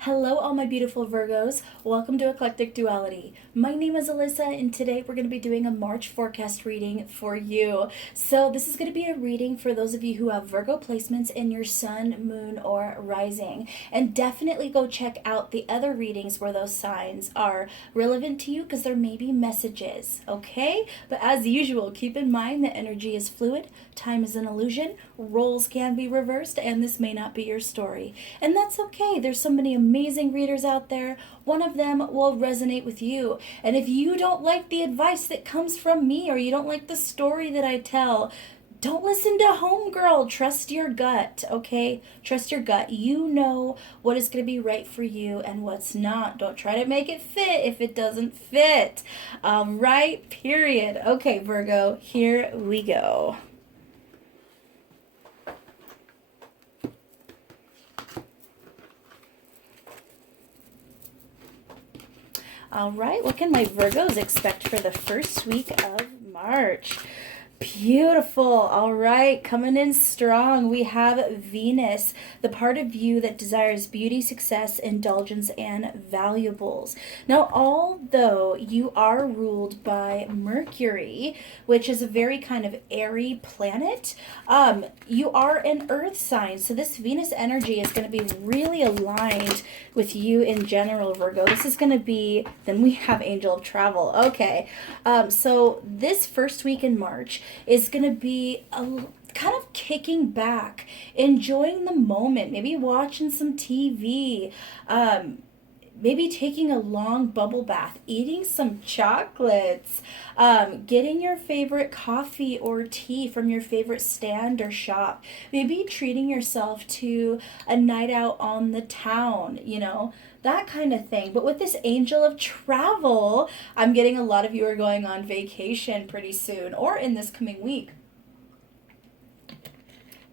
Hello, all my beautiful Virgos. Welcome to Eclectic Duality. My name is Alyssa, and today we're going to be doing a March forecast reading for you. So, this is going to be a reading for those of you who have Virgo placements in your sun, moon, or rising. And definitely go check out the other readings where those signs are relevant to you because there may be messages, okay? But as usual, keep in mind that energy is fluid, time is an illusion, roles can be reversed, and this may not be your story. And that's okay. There's so many amazing readers out there. One of them will resonate with you. And if you don't like the advice that comes from me or you don't like the story that I tell, don't listen to homegirl. Trust your gut, okay? Trust your gut. You know what is going to be right for you and what's not. Don't try to make it fit if it doesn't fit. All right, period. Okay, Virgo, here we go. All right, what can my Virgos expect for the first week of March? Beautiful. All right, coming in strong, we have Venus, the part of you that desires beauty, success, indulgence, and valuables. Now, although you are ruled by Mercury, which is a very kind of airy planet, you are an earth sign. So this Venus energy is going to be really aligned with you in general, Virgo. This is going to be, then we have Angel of Travel. Okay, so this first week in March is going to be a kind of kicking back, enjoying the moment, maybe watching some TV, maybe taking a long bubble bath, eating some chocolates, getting your favorite coffee or tea from your favorite stand or shop, maybe treating yourself to a night out on the town, that kind of thing. But with this Angel of Travel, I'm getting a lot of you are going on vacation pretty soon or in this coming week.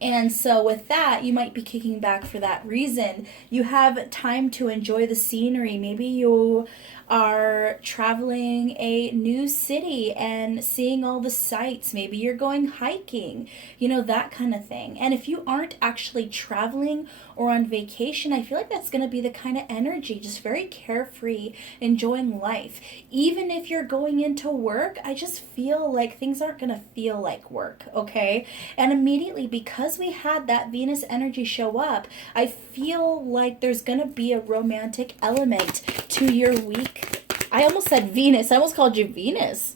And so with that, you might be kicking back for that reason. You have time to enjoy the scenery. Maybe you are traveling a new city and seeing all the sights. Maybe you're going hiking, that kind of thing. And if you aren't actually traveling or on vacation, I feel like that's going to be the kind of energy, just very carefree, enjoying life. Even if you're going into work, I just feel like things aren't going to feel like work, okay? And immediately, because we had that Venus energy show up, I feel like there's going to be a romantic element to your week. I almost said Venus. I almost called you Venus.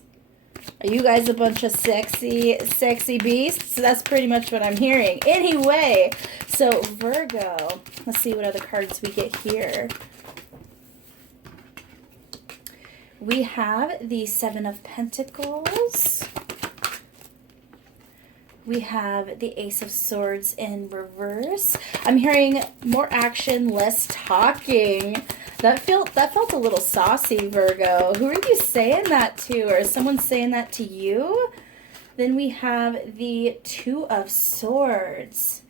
Are you guys a bunch of sexy beasts? So that's pretty much what I'm hearing. Anyway, so Virgo, let's see what other cards we get here. We have the Seven of Pentacles. We have the Ace of Swords in reverse. I'm hearing more action, less talking. That felt a little saucy, Virgo. Who are you saying that to? Or is someone saying that to you? Then we have the Two of Swords.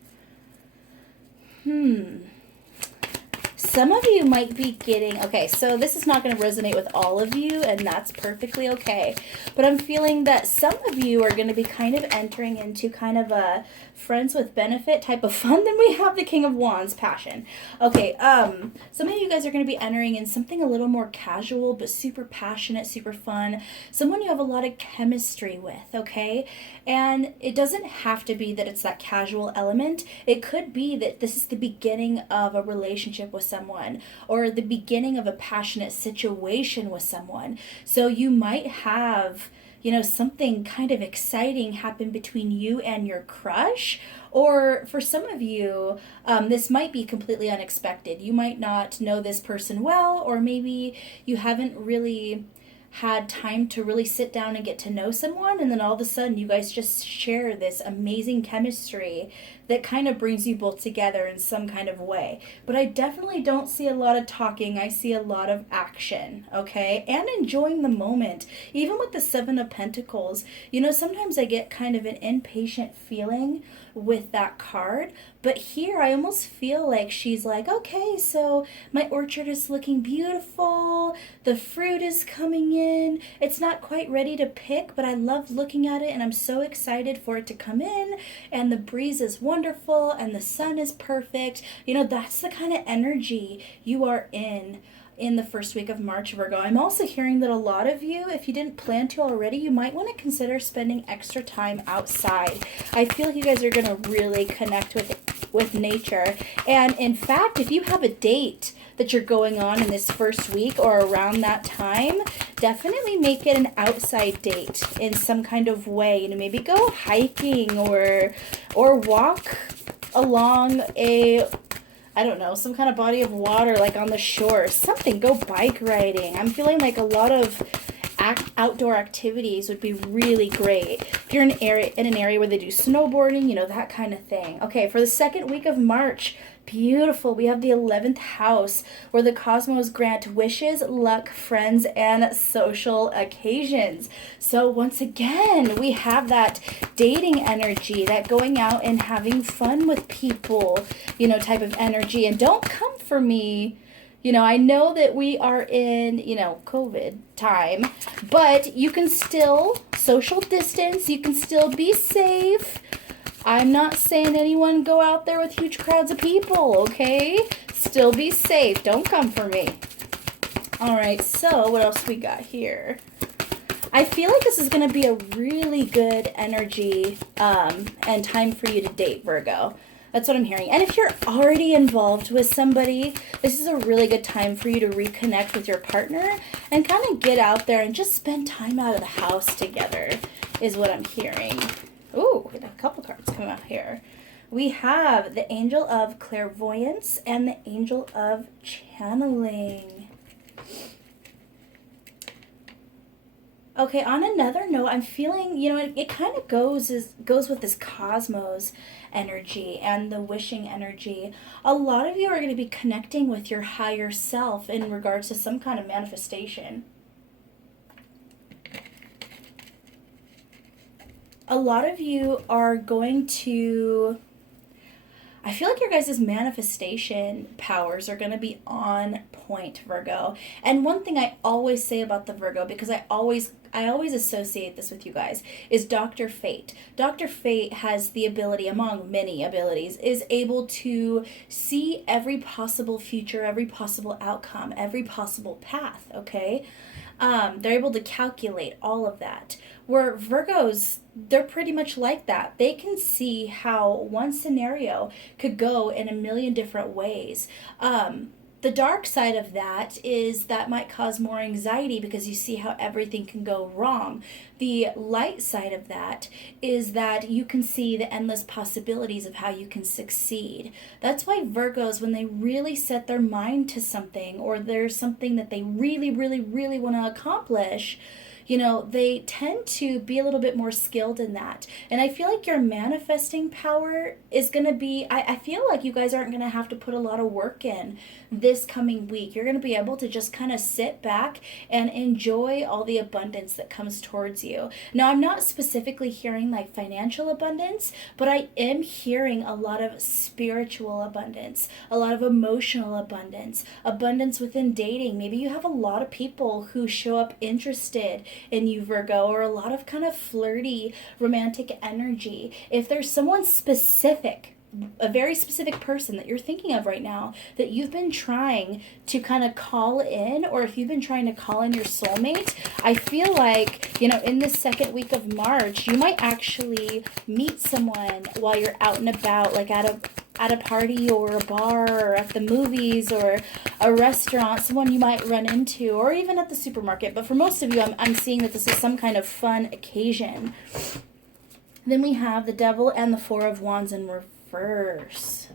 Some of you might be getting, okay, so this is not going to resonate with all of you, and that's perfectly okay. But I'm feeling that some of you are going to be kind of entering into kind of a friends with benefit type of fun. Then we have the King of Wands, passion. Okay, some of you guys are going to be entering in something a little more casual, but super passionate, super fun. Someone you have a lot of chemistry with, okay? And it doesn't have to be that it's that casual element. It could be that this is the beginning of a relationship with someone or the beginning of a passionate situation with someone. So you might have, something kind of exciting happen between you and your crush. Or for some of you, this might be completely unexpected. You might not know this person well, or maybe you haven't really had time to really sit down and get to know someone, and then all of a sudden you guys just share this amazing chemistry that kind of brings you both together in some kind of way. But I definitely don't see a lot of talking. I see a lot of action, okay? And enjoying the moment. Even with the Seven of Pentacles, sometimes I get kind of an impatient feeling with that card, But here I almost feel like she's like, okay, so my orchard is looking beautiful. The fruit is coming in. It's not quite ready to pick, but I love looking at it and I'm so excited for it to come in. And the breeze is wonderful and the sun is perfect. You know, that's the kind of energy you are in the first week of March, Virgo. I'm also hearing that a lot of you, if you didn't plan to already, you might want to consider spending extra time outside. I feel you guys are going to really connect with nature. And in fact, if you have a date that you're going on in this first week or around that time, definitely make it an outside date in some kind of way. You know, maybe go hiking or walk along I don't know, some kind of body of water, like on the shore, something. Go bike riding. I'm feeling like a lot of outdoor activities would be really great. If you're in an area where they do snowboarding, you know, that kind of thing. Okay, for the second week of March, beautiful. We have the 11th house where the cosmos grant wishes, luck, friends, and social occasions. So once again, we have that dating energy, that going out and having fun with people, you know, type of energy. And don't come for me. You know, I know that we are in, you know, COVID time, but you can still social distance. You can still be safe. I'm not saying anyone go out there with huge crowds of people, okay? Still be safe. Don't come for me. All right, so what else we got here? I feel like this is going to be a really good energy and time for you to date, Virgo. That's what I'm hearing. And if you're already involved with somebody, this is a really good time for you to reconnect with your partner and kind of get out there and just spend time out of the house together is what I'm hearing. Ooh, we got a couple cards coming out here. We have the Angel of Clairvoyance and the Angel of Channeling. Okay, on another note, I'm feeling, you know, it kind of goes with this cosmos energy and the wishing energy. A lot of you are going to be connecting with your higher self in regards to some kind of manifestation. A lot of you are going to, I feel like your guys' manifestation powers are going to be on point, Virgo. And one thing I always say about the Virgo, because I always associate this with you guys, is Dr. Fate. Dr. Fate has the ability, among many abilities, is able to see every possible future, every possible outcome, every possible path, okay? They're able to calculate all of that. Where Virgos, they're pretty much like that. They can see how one scenario could go in a million different ways. The dark side of that is that might cause more anxiety because you see how everything can go wrong. The light side of that is that you can see the endless possibilities of how you can succeed. That's why Virgos, when they really set their mind to something, or there's something that they really, really, really want to accomplish, you know, they tend to be a little bit more skilled in that. And I feel like your manifesting power is going to be, I feel like you guys aren't going to have to put a lot of work in this coming week. You're going to be able to just kind of sit back and enjoy all the abundance that comes towards you. Now, I'm not specifically hearing like financial abundance, but I am hearing a lot of spiritual abundance, a lot of emotional abundance, abundance within dating. Maybe you have a lot of people who show up interested in you, Virgo, or a lot of kind of flirty romantic energy. If there's someone specific, a very specific person that you're thinking of right now that you've been trying to kind of call in, or if you've been trying to call in your soulmate, I feel like, you know, in this second week of March, you might actually meet someone while you're out and about, like at a party or a bar or at the movies or a restaurant, someone you might run into, or even at the supermarket. But for most of you, I'm seeing that this is some kind of fun occasion. Then we have the Devil and the Four of Wands in reverse.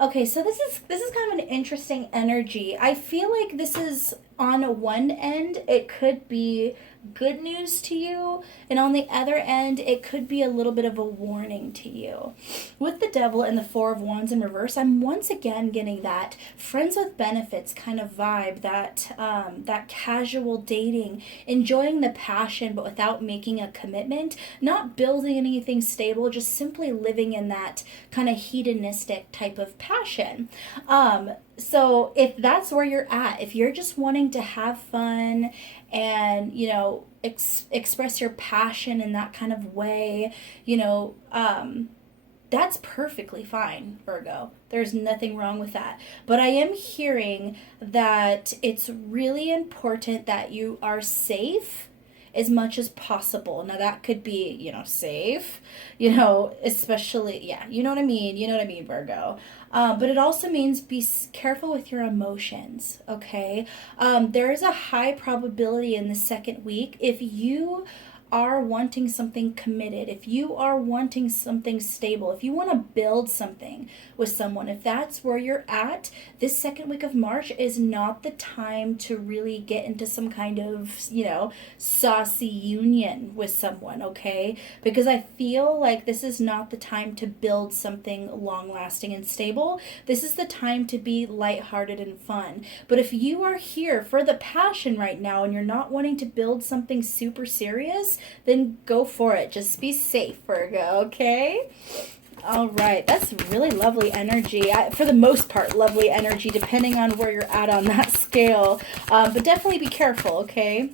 Okay, so this is kind of an interesting energy. I feel like this is on one end, it could be good news to you, and on the other end, it could be a little bit of a warning to you. With the Devil and the Four of Wands in reverse, I'm once again getting that friends with benefits kind of vibe, that casual dating, enjoying the passion but without making a commitment, not building anything stable, just simply living in that kind of hedonistic type of passion. So if that's where you're at, if you're just wanting to have fun and, express your passion in that kind of way, that's perfectly fine, Virgo. There's nothing wrong with that. But I am hearing that it's really important that you are safe as much as possible. Now that could be, safe, especially, yeah, you know what I mean? You know what I mean, Virgo. But it also means be careful with your emotions, okay? There is a high probability in the second week, if you are wanting something committed, if you are wanting something stable, if you want to build something with someone, if that's where you're at, this second week of March is not the time to really get into some kind of, saucy union with someone, okay? Because I feel like this is not the time to build something long lasting and stable. This is the time to be lighthearted and fun. But if you are here for the passion right now and you're not wanting to build something super serious, then go for it. Just be safe, Virgo, okay? All right, that's really lovely energy. For the most part, lovely energy, depending on where you're at on that scale. But definitely be careful, okay?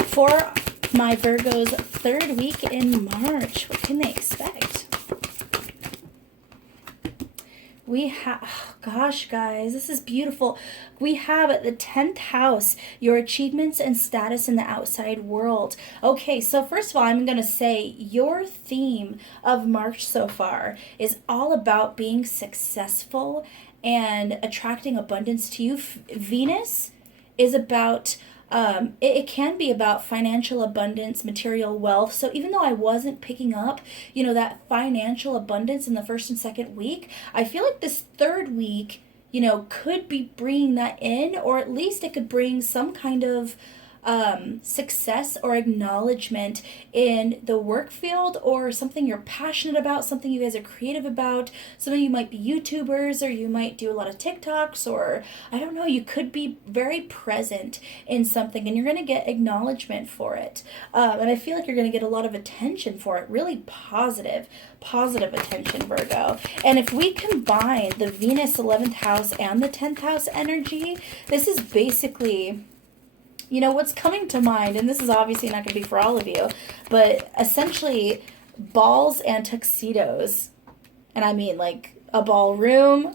For my Virgo's third week in March, what can they expect? We have, oh gosh, guys, this is beautiful. We have at the 10th house, your achievements and status in the outside world. Okay, so first of all, I'm going to say your theme of March so far is all about being successful and attracting abundance to you. Venus is about it can be about financial abundance, material wealth. So even though I wasn't picking up, that financial abundance in the first and second week, I feel like this third week, could be bringing that in, or at least it could bring some kind of success or acknowledgement in the work field, or something you're passionate about, something you guys are creative about. Some of you might be YouTubers, or you might do a lot of TikToks, or I don't know, you could be very present in something and you're going to get acknowledgement for it. And I feel like you're going to get a lot of attention for it, really positive attention, Virgo. And if we combine the Venus 11th house and the 10th house energy, this is basically, what's coming to mind, and this is obviously not going to be for all of you, but essentially balls and tuxedos. And I mean like a ballroom,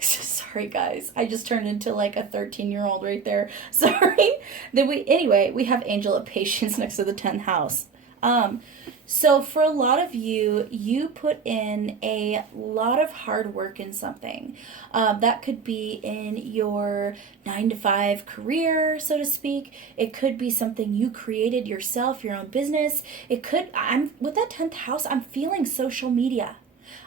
sorry guys, I just turned into like a 13-year-old right there. Sorry. Then we have Angel of Patience next to the 10th house. So for a lot of you, you put in a lot of hard work in something. That could be in your 9-to-5 career, so to speak. It could be something you created yourself, your own business. With that 10th house, I'm feeling social media.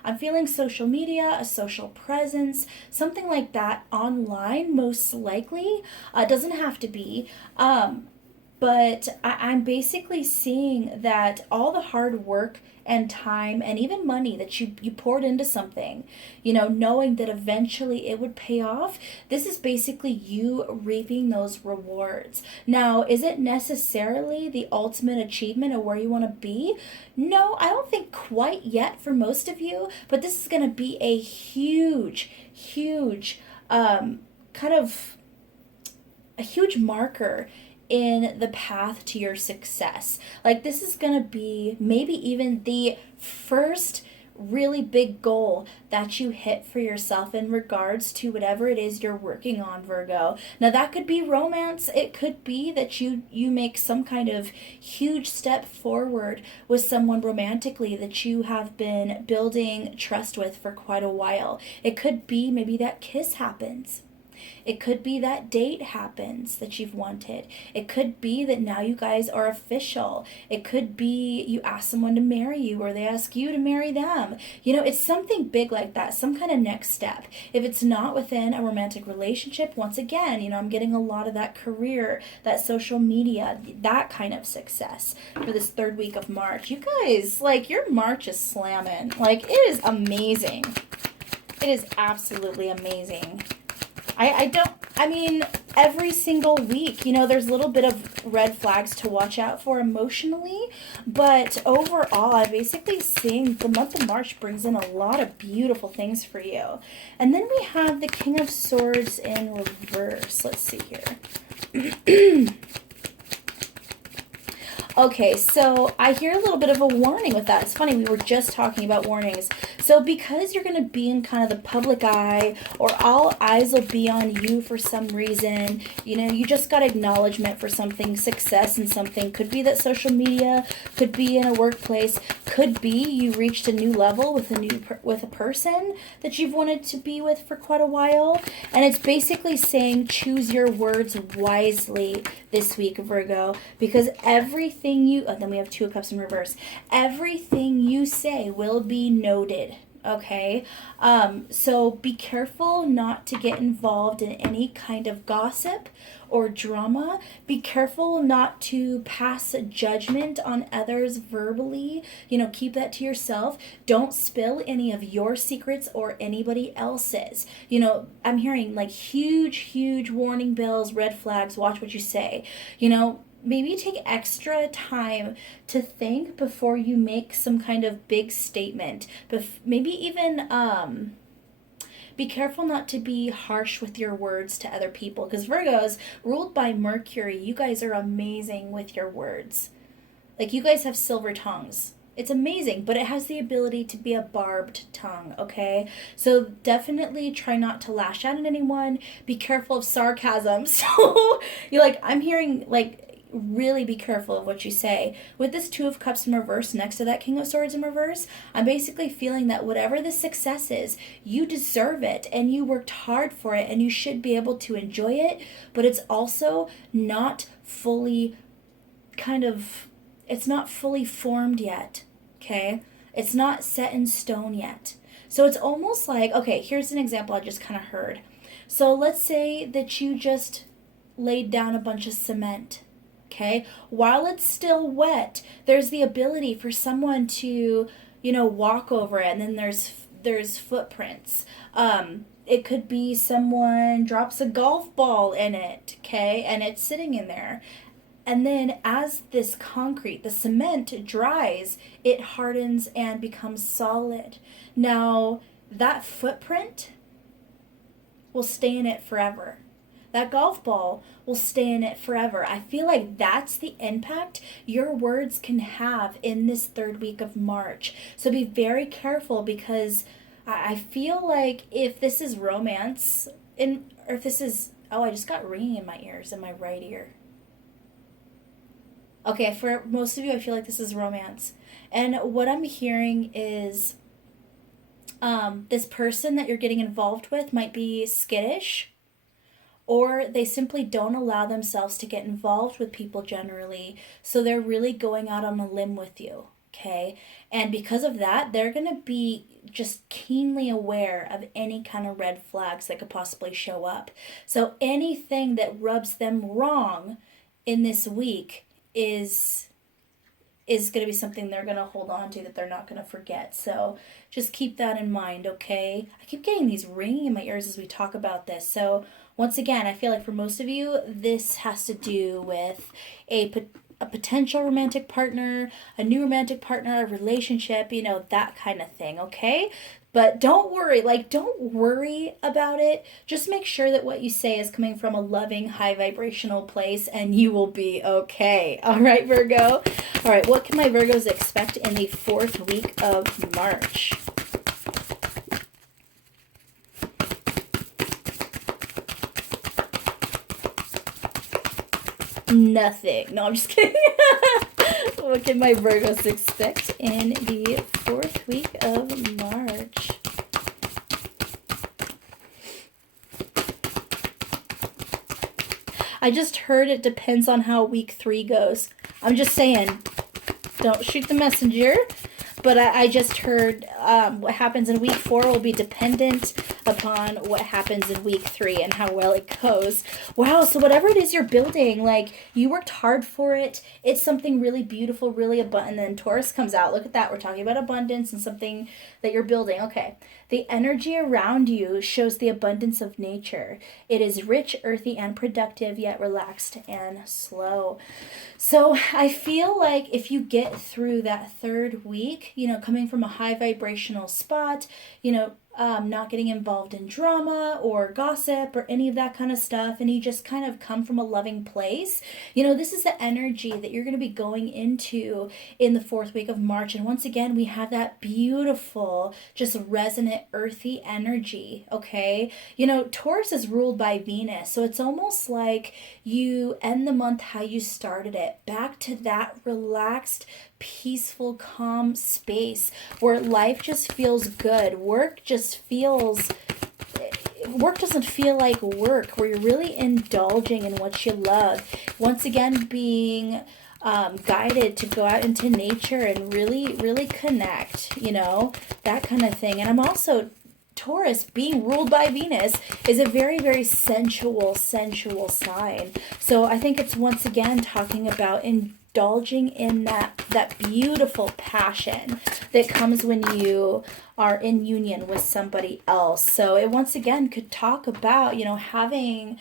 I'm feeling social media, a social presence, something like that online, most likely. It doesn't have to be. But I'm basically seeing that all the hard work and time and even money that you poured into something, knowing that eventually it would pay off, this is basically you reaping those rewards. Now, is it necessarily the ultimate achievement of where you want to be? No, I don't think quite yet for most of you, but this is going to be a huge, kind of a huge marker in the path to your success. Like, this is going to be maybe even the first really big goal that you hit for yourself in regards to whatever it is you're working on, Virgo. Now, that could be romance. It could be that you make some kind of huge step forward with someone romantically that you have been building trust with for quite a while. It could be maybe that kiss happens. It could be that date happens that you've wanted. It could be that now you guys are official. It could be you ask someone to marry you or they ask you to marry them. You know, it's something big like that, some kind of next step. If it's not within a romantic relationship, once again, you know, I'm getting a lot of that career, that social media, that kind of success for this third week of March. You guys, like, your March is slamming. Like, it is amazing. It is absolutely amazing. I mean, every single week, you know, there's a little bit of red flags to watch out for emotionally, but overall, I'm basically seeing the month of March brings in a lot of beautiful things for you. And then we have the King of Swords in reverse. Let's see here. Okay, so I hear a little bit of a warning with that. It's funny, we were just talking about warnings. So because you're going to be in kind of the public eye, or all eyes will be on you for some reason, you know, you just got acknowledgement for something, success in something. Could be that social media, could be in a workplace, could be you reached a new level with a person that you've wanted to be with for quite a while. And it's basically saying choose your words wisely this week, Virgo, because everything then we have Two of Cups in reverse. Everything you say will be noted. Okay, so be careful not to get involved in any kind of gossip or drama. Be careful not to pass a judgment on others verbally. You know, keep that to yourself. Don't spill any of your secrets or anybody else's. You know, I'm hearing like huge warning bells, red flags. Watch what you say. You know, maybe take extra time to think before you make some kind of big statement. Maybe even be careful not to be harsh with your words to other people, because Virgos, ruled by Mercury, you guys are amazing with your words. Like, you guys have silver tongues. It's amazing, but it has the ability to be a barbed tongue, okay? So definitely try not to lash out at anyone. Be careful of sarcasm. So, I'm hearing, really be careful of what you say. With this Two of Cups in reverse next to that King of Swords in reverse, I'm basically feeling that whatever the success is, you deserve it and you worked hard for it and you should be able to enjoy it, but it's also not fully it's not fully formed yet, okay? It's not set in stone yet. So it's almost like, okay, here's an example I just kind of heard. So let's say that you just laid down a bunch of cement. Okay, while it's still wet, there's the ability for someone to, you know, walk over it, and then there's footprints. It could be someone drops a golf ball in it, okay, and it's sitting in there. And then as this concrete, the cement dries, it hardens and becomes solid. Now, that footprint will stay in it forever. That golf ball will stay in it forever. I feel like that's the impact your words can have in this third week of March. So be very careful, because I feel like if this is romance, or if this is, I just got ringing in my ears, in my right ear. Okay, for most of you, I feel like this is romance. And what I'm hearing is this person that you're getting involved with might be skittish, or they simply don't allow themselves to get involved with people generally. So they're really going out on a limb with you, okay? And because of that, they're going to be just keenly aware of any kind of red flags that could possibly show up. So anything that rubs them wrong in this week is going to be something they're going to hold on to, that they're not going to forget. So just keep that in mind, okay? I keep getting these ringing in my ears as we talk about this. So once again, I feel like for most of you, this has to do with a potential romantic partner, a new romantic partner, a relationship, you know, that kind of thing, okay? But don't worry, don't worry about it. Just make sure that what you say is coming from a loving, high vibrational place, and you will be okay. All right, Virgo? All right, what can my Virgos expect in the fourth week of March? Nothing. No, I'm just kidding. What can my Virgos expect in the fourth week of March? I just heard it depends on how week 3 goes. I'm just saying, don't shoot the messenger. But I just heard what happens in week 4 will be dependent upon what happens in week 3 and how well it goes. Wow, so whatever it is you're building, like, you worked hard for it. It's something really beautiful, really abundant. And then Taurus comes out. Look at that. We're talking about abundance and something that you're building. Okay. The energy around you shows the abundance of nature. It is rich, earthy, and productive, yet relaxed and slow. So I feel like if you get through that 3rd week, coming from a high vibrational spot, not getting involved in drama or gossip or any of that kind of stuff, and you just kind of come from a loving place, this is the energy that you're going to be going into in the 4th week of March. And once again, we have that beautiful, just resonant, earthy energy, okay? Taurus is ruled by Venus, so it's almost like you end the month how you started it, back to that relaxed, peaceful, calm space where life just feels good. Work doesn't feel like work, where you're really indulging in what you love. Once again, being guided to go out into nature and really, really connect, that kind of thing. And I'm also, Taurus, being ruled by Venus, is a very, very sensual sign. So I think it's once again talking about indulging in that beautiful passion that comes when you are in union with somebody else. So it once again could talk about, having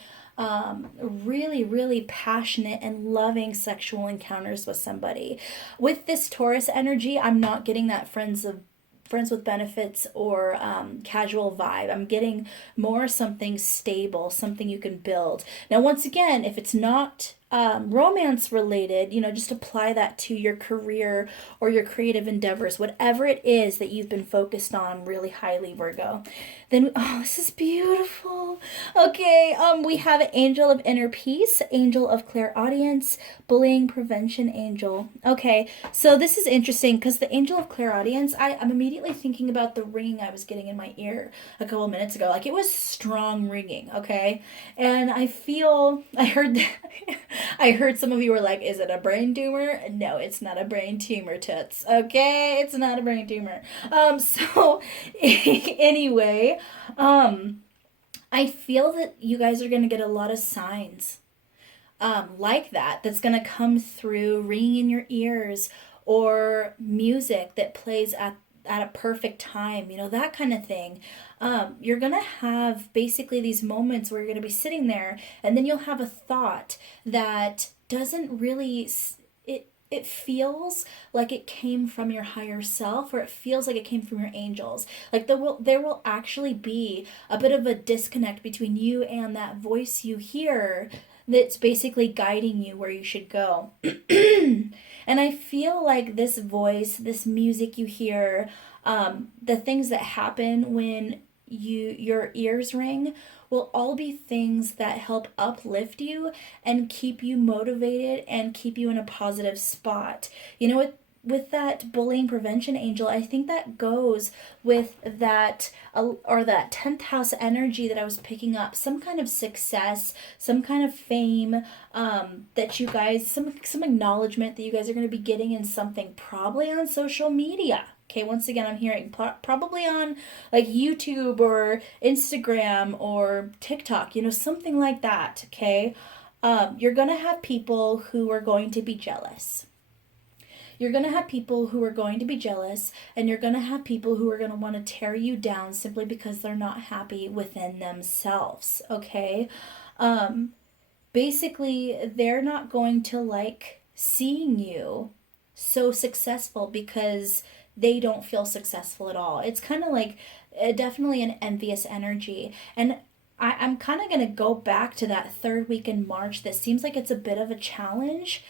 really, really passionate and loving sexual encounters with somebody. With this Taurus energy, I'm not getting that friends with benefits or casual vibe. I'm getting more something stable, something you can build. Now, once again, if it's not romance related, just apply that to your career or your creative endeavors, whatever it is that you've been focused on really highly, Virgo. Then, this is beautiful. Okay, we have Angel of Inner Peace, Angel of Clairaudience, Bullying Prevention Angel. Okay, so this is interesting because the Angel of Clairaudience, I'm immediately thinking about the ringing I was getting in my ear a couple minutes ago. Like, it was strong ringing, okay? And I heard some of you were like, is it a brain tumor? No, it's not a brain tumor, toots. Okay, it's not a brain tumor. So anyway, I feel that you guys are going to get a lot of signs like that's going to come through, ringing in your ears, or music that plays at a perfect time, that kind of thing. You're going to have basically these moments where you're going to be sitting there, and then you'll have a thought that doesn't really, it feels like it came from your higher self, or it feels like it came from your angels. Like there will actually be a bit of a disconnect between you and that voice you hear that's basically guiding you where you should go. And I feel like this voice, this music you hear, the things that happen when your ears ring will all be things that help uplift you and keep you motivated and keep you in a positive spot. With that bullying prevention angel, I think that goes with that, or that 10th house energy that I was picking up. Some kind of success, some kind of fame, that you guys, some acknowledgement that you guys are going to be getting in something, probably on social media. Okay, once again, I'm hearing probably on like YouTube or Instagram or TikTok, something like that, okay? You're going to have people who are going to be jealous. You're going to have people who are going to be jealous, and you're going to have people who are going to want to tear you down simply because they're not happy within themselves, okay? Basically, they're not going to like seeing you so successful because they don't feel successful at all. It's kind of like definitely an envious energy. And I'm kind of going to go back to that 3rd week in March that seems like it's a bit of a challenge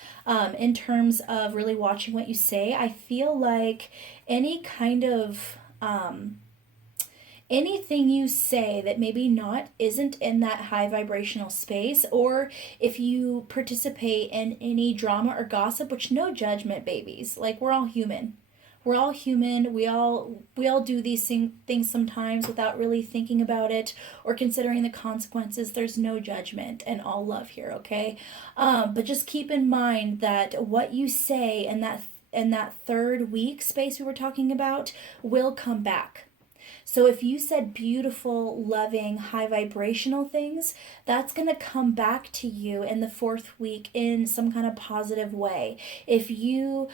in terms of really watching what you say. I feel like any kind of anything you say that maybe isn't in that high vibrational space, or if you participate in any drama or gossip, which no judgment, babies. Like, we're all human. we're all human. We all do these things sometimes without really thinking about it or considering the consequences. There's no judgment and all love here, okay? But just keep in mind that what you say in that third week space we were talking about will come back. So if you said beautiful, loving, high vibrational things, that's going to come back to you in the fourth week in some kind of positive way. If you,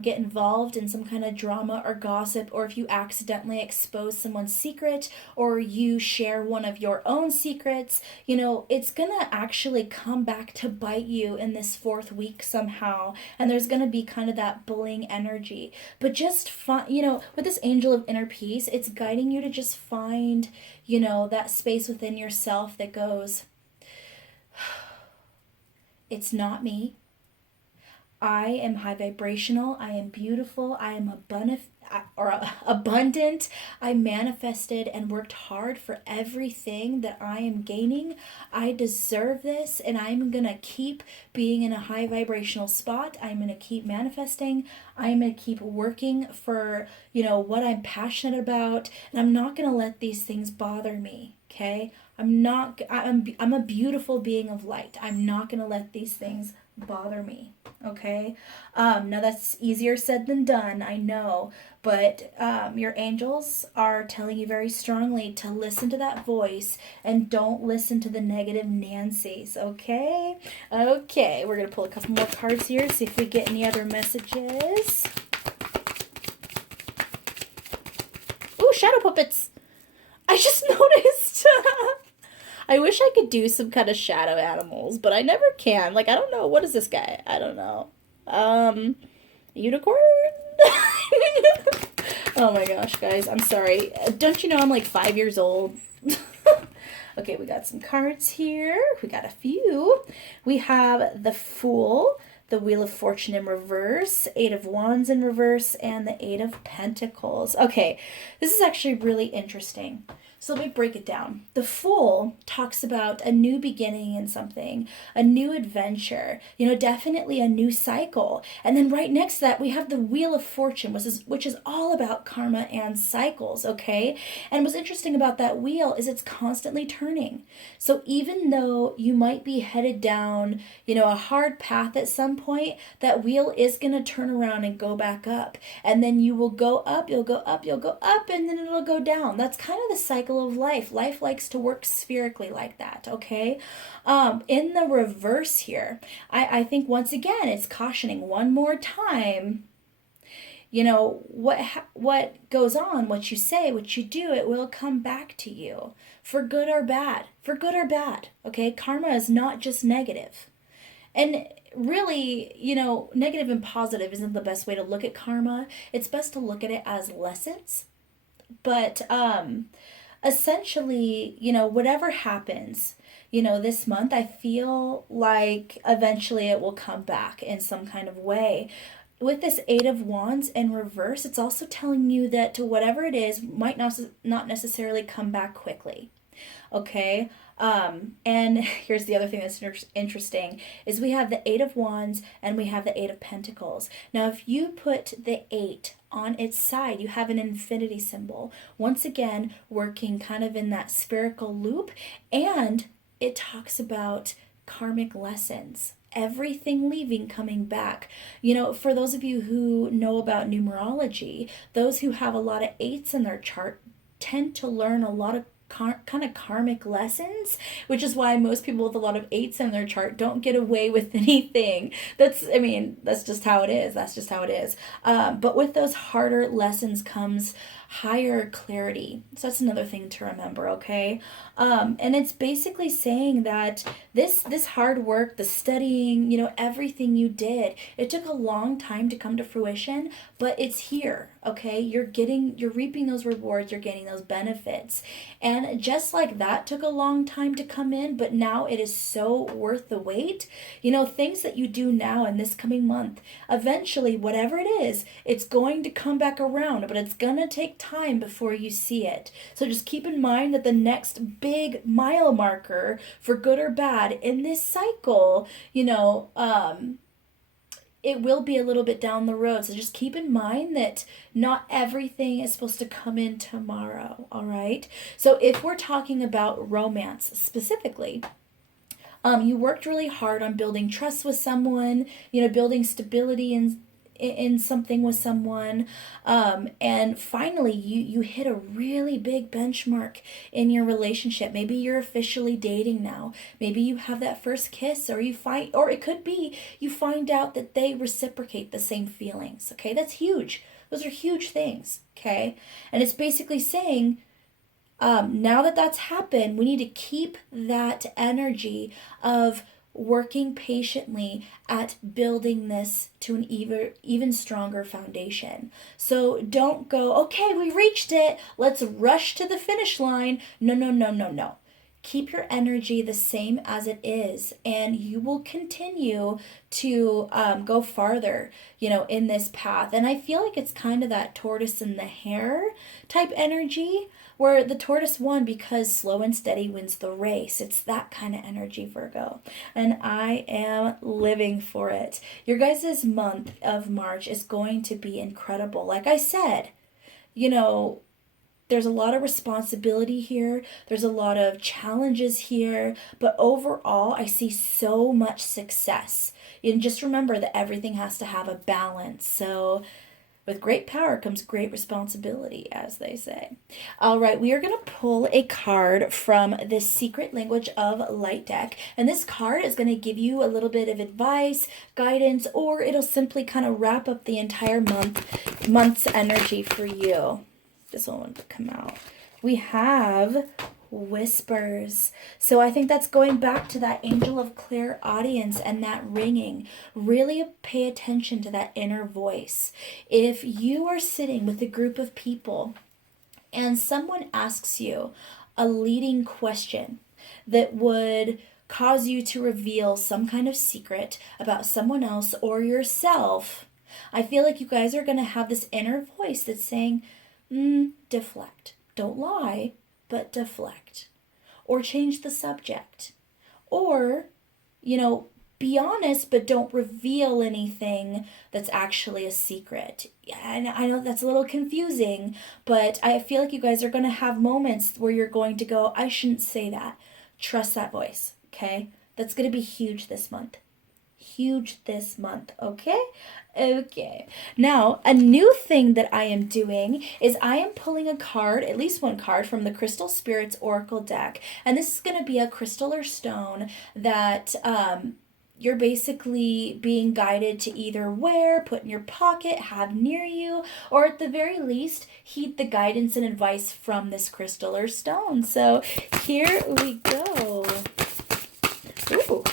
get involved in some kind of drama or gossip, or if you accidentally expose someone's secret, or you share one of your own secrets, it's going to actually come back to bite you in this fourth week somehow. And there's going to be kind of that bullying energy. But just with this angel of inner peace, it's guiding you to just find, that space within yourself that goes, it's not me. I am high vibrational. I am beautiful. I am abundant. I manifested and worked hard for everything that I am gaining. I deserve this, and I'm going to keep being in a high vibrational spot. I'm going to keep manifesting. I'm going to keep working for, what I'm passionate about, and I'm not going to let these things bother me, okay? I'm a beautiful being of light. I'm not going to let these things bother me, okay? Now that's easier said than done, I know, but your angels are telling you very strongly to listen to that voice and don't listen to the negative Nancys, okay? Okay, we're going to pull a couple more cards here, see if we get any other messages. Ooh, shadow puppets! I just noticed! I wish I could do some kind of shadow animals, but I never can. I don't know. What is this guy? I don't know. Unicorn? Oh my gosh, guys. I'm sorry. Don't you know I'm 5 years old? Okay, we got some cards here. We got a few. We have the Fool, the Wheel of Fortune in reverse, Eight of Wands in reverse, and the Eight of Pentacles. Okay, this is actually really interesting. So let me break it down. The Fool talks about a new beginning in something, a new adventure, definitely a new cycle. And then right next to that, we have the Wheel of Fortune, which is all about karma and cycles, okay? And what's interesting about that wheel is it's constantly turning. So even though you might be headed down, a hard path at some point, that wheel is going to turn around and go back up. And then you will go up, you'll go up, and then it'll go down. That's kind of the cycle of life. Life likes to work spherically like that, okay? In the reverse here, I think once again, it's cautioning one more time, what goes on, what you say, what you do, it will come back to you for good or bad, okay? Karma is not just negative. And really, negative and positive isn't the best way to look at karma. It's best to look at it as lessons. But, essentially, whatever happens, this month, I feel like eventually it will come back in some kind of way. With this Eight of Wands in reverse, it's also telling you that to whatever it is might not necessarily come back quickly. Okay? And here's the other thing that's interesting is we have the Eight of Wands and we have the Eight of Pentacles. Now, if you put the 8 on its side, you have an infinity symbol. Once again, working kind of in that spherical loop. And it talks about karmic lessons. Everything leaving, coming back. For those of you who know about numerology, those who have a lot of 8s in their chart tend to learn a lot of kind of karmic lessons, which is why most people with a lot of 8s in their chart don't get away with anything. That's just how it is. But with those harder lessons comes higher clarity. So that's another thing to remember, okay? And it's basically saying that this hard work, the studying, everything you did, it took a long time to come to fruition, but it's here, okay? You're reaping those rewards, you're getting those benefits. And just like that took a long time to come in, but now it is so worth the wait. Things that you do now in this coming month, eventually, whatever it is, it's going to come back around, but it's gonna take time before you see it. So just keep in mind that the next big mile marker, for good or bad, in this cycle, it will be a little bit down the road. So just keep in mind that not everything is supposed to come in tomorrow, all right? So if we're talking about romance specifically, you worked really hard on building trust with someone, building stability in something with someone, and finally you hit a really big benchmark in your relationship. Maybe you're officially dating now. Maybe you have that first kiss, or it could be you find out that they reciprocate the same feelings. Okay, that's huge. Those are huge things. Okay, and it's basically saying, now that that's happened, we need to keep that energy of working patiently at building this to an even stronger foundation. So don't go, okay, we reached it, let's rush to the finish line. No, no, no, no, no. Keep your energy the same as it is, and you will continue to go farther, in this path. And I feel like it's kind of that tortoise and the hare type energy, where the tortoise won because slow and steady wins the race. It's that kind of energy, Virgo. And I am living for it. Your guys' month of March is going to be incredible. Like I said, there's a lot of responsibility here. There's a lot of challenges here. But overall, I see so much success. And just remember that everything has to have a balance. So with great power comes great responsibility, as they say. All right, we are going to pull a card from the Secret Language of Light deck. And this card is going to give you a little bit of advice, guidance, or it'll simply kind of wrap up the entire month's energy for you. This one would come out. We have whispers. So I think that's going back to that angel of clairaudience and that ringing. Really pay attention to that inner voice. If you are sitting with a group of people and someone asks you a leading question that would cause you to reveal some kind of secret about someone else or yourself, I feel like you guys are going to have this inner voice that's saying, deflect. Don't lie, but deflect. Or change the subject. Or, be honest, but don't reveal anything that's actually a secret. And I know that's a little confusing, but I feel like you guys are going to have moments where you're going to go, I shouldn't say that. Trust that voice, okay? That's going to be huge this month. Huge this month, okay? Okay. Now, a new thing that I am doing is I am pulling a card, at least one card, from the Crystal Spirits Oracle deck. And this is going to be a crystal or stone that you're basically being guided to either wear, put in your pocket, have near you, or at the very least, heed the guidance and advice from this crystal or stone. So here we go. Ooh.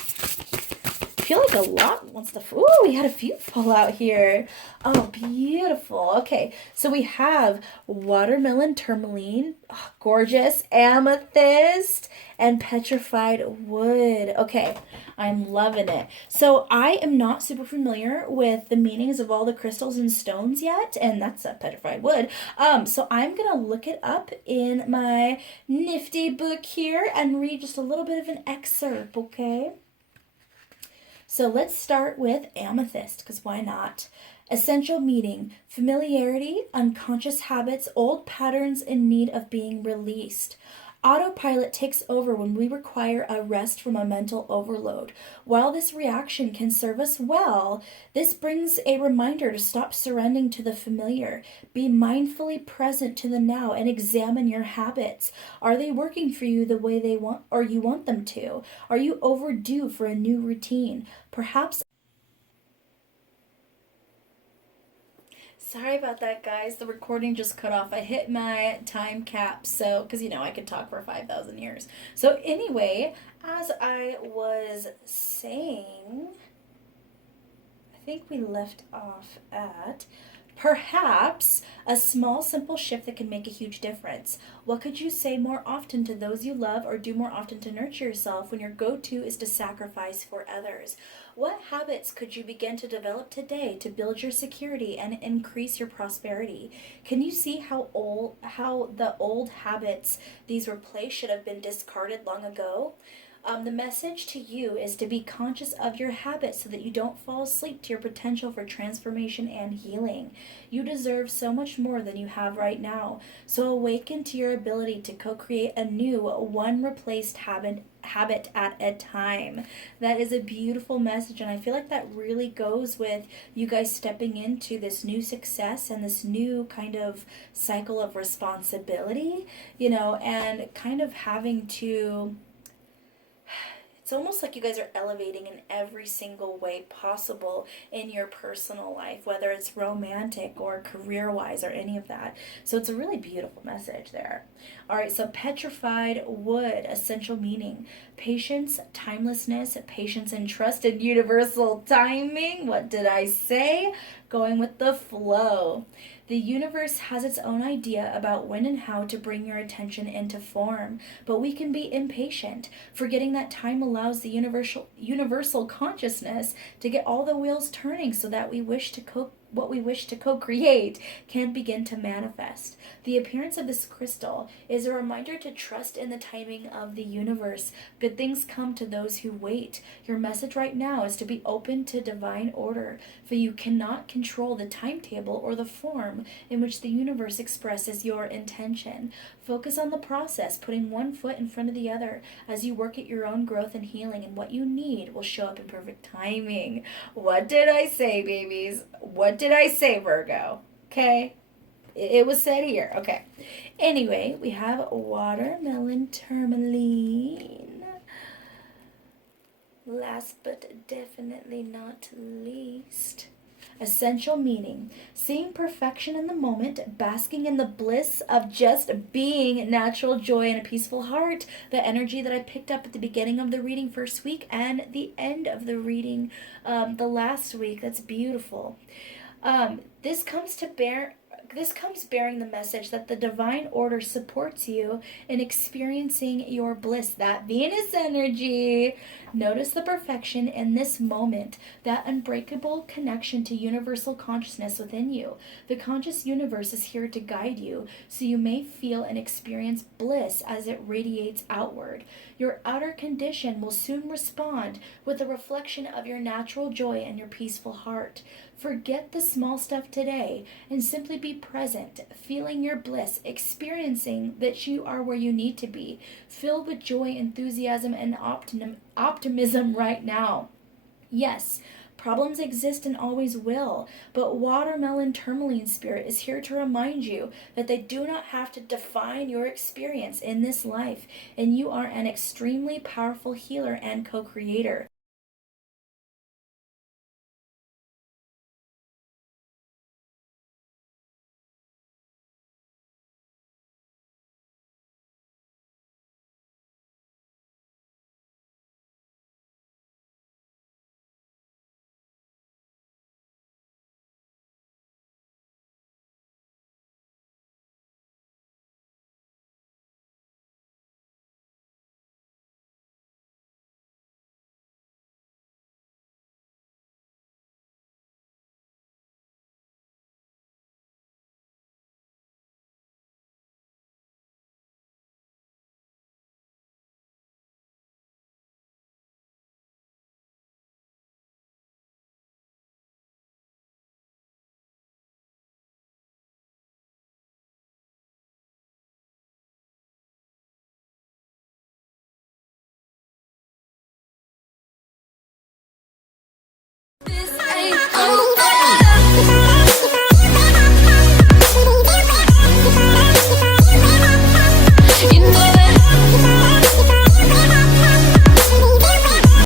I feel like a lot wants to. Ooh, we had a few fall out here. Oh, beautiful. Okay, so we have watermelon tourmaline, gorgeous amethyst, and petrified wood. Okay, I'm loving it. So I am not super familiar with the meanings of all the crystals and stones yet, and that's a petrified wood. So I'm gonna look it up in my nifty book here and read just a little bit of an excerpt. Okay. So let's start with amethyst, because why not? Essential meaning, familiarity, unconscious habits, old patterns in need of being released. Autopilot takes over when we require a rest from a mental overload. While this reaction can serve us well, this brings a reminder to stop surrendering to the familiar. Be mindfully present to the now and examine your habits. Are they working for you the way they want or you want them to? Are you overdue for a new routine? Perhaps. Sorry about that, guys. The recording just cut off. I hit my time cap, so, because, I could talk for 5,000 years. So, anyway, as I was saying, I think we left off at perhaps a small, simple shift that can make a huge difference. What could you say more often to those you love or do more often to nurture yourself when your go-to is to sacrifice for others? What habits could you begin to develop today to build your security and increase your prosperity? Can you see how the old habits these replace should have been discarded long ago? The message to you is to be conscious of your habits so that you don't fall asleep to your potential for transformation and healing. You deserve so much more than you have right now. So awaken to your ability to co-create a new, one replaced habit at a time. That is a beautiful message, and I feel like that really goes with you guys stepping into this new success and this new kind of cycle of responsibility, and kind of having to, it's almost like you guys are elevating in every single way possible in your personal life, whether it's romantic or career wise or any of that. So it's a really beautiful message there. All right, so Petrified Wood, essential meaning: patience, timelessness, patience and trust in universal timing. What did I say? Going with the flow. The universe has its own idea about when and how to bring your attention into form, but we can be impatient, forgetting that time allows the universal consciousness to get all the wheels turning so that what we wish to co-create can begin to manifest. The appearance of this crystal is a reminder to trust in the timing of the universe. Good things come to those who wait. Your message right now is to be open to divine order, for you cannot control the timetable or the form in which the universe expresses your intention. Focus on the process, putting one foot in front of the other as you work at your own growth and healing, and what you need will show up in perfect timing. What did I say, babies? What did I say, Virgo? Okay? It was said here. Okay. Anyway, we have watermelon tourmaline. Last but definitely not least, essential meaning: seeing perfection in the moment, basking in the bliss of just being, natural joy and a peaceful heart. The energy that I picked up at the beginning of the reading first week and the end of the reading the last week. That's beautiful. This comes bearing the message that the divine order supports you in experiencing your bliss, that Venus energy. Notice the perfection in this moment, that unbreakable connection to universal consciousness within you. The conscious universe is here to guide you, so you may feel and experience bliss as it radiates outward. Your outer condition will soon respond with a reflection of your natural joy and your peaceful heart. Forget the small stuff today and simply be present, feeling your bliss, experiencing that you are where you need to be, filled with joy, enthusiasm, and optimism right now. Yes, problems exist and always will, but watermelon tourmaline spirit is here to remind you that they do not have to define your experience in this life, and you are an extremely powerful healer and co-creator.